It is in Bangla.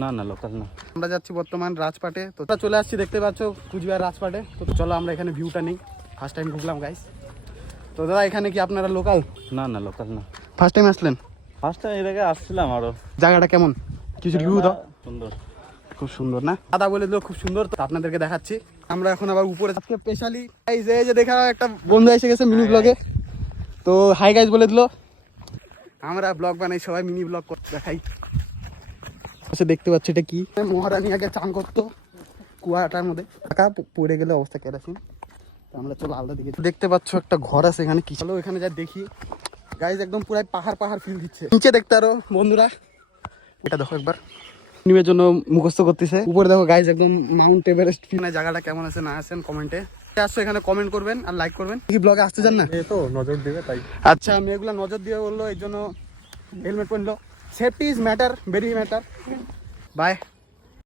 না না লোকাল না। আমরা যাচ্ছি বর্তমান রাজপাটে, তো চলে আসছি দেখতে পাচ্ছ কুচবিহার রাজপাটে। তো চলো আমরা এখানে ভিউটা নিই। ফার্স্ট টাইম ঢুকলাম গাইস। তো দাদা এখানে কি আপনারা লোকাল? না না লোকাল না, ফার্স্ট টাইম আসলেন? ফার্স্ট টাইম এর আগে আসছিলাম। আরো জায়গাটা কেমন কিছু রিভিউ দাও। সুন্দর, খুব সুন্দর না? দাদা বলে দিল খুব সুন্দর, তো আপনাদেরকে দেখাচ্ছি। আমরা এখন আবার উপরে আজকে স্পেশালি এই যে দেখা একটা বন্ধু এসে গেছে মিনি ব্লগে, তো হাই গাইস বলে দিল। আমরা ব্লগ বানাই, সবাই মিনি ব্লগ দেখাই। আচ্ছা দেখতে পাচ্ছি এটা কি, মহারানী আগে চান করতো কুয়াটার মধ্যে, টাকা পড়ে গেলে অবস্থা কেরাসিন। আমরা চলো আলাদা দিকে। দেখতে পাচ্ছ একটা ঘর আছে এখানে, কি চলো এখানে যা দেখি গাইজ। একদম পুরাই পাহাড় পাহাড় ফিল দিচ্ছে। নিচে দেখতে আরো বন্ধুরা, এটা দেখো একবার নিমের জন্য মুখস্থ করতেছে। উপরে দেখো গাইজ একদম মাউন্ট এভারেস্ট ফিল। জায়গাটা কেমন আছে না আছেন কমেন্টে আসছো, এখানে কমেন্ট করবেন আর লাইক করবেন। কি ব্লগে আসতে চান না তো নজর দিবে তাই। আচ্ছা আমি এগুলো নজর দিয়ে বললো, এই জন্য হেলমেট পরলো। Safety is matter, very matter. By.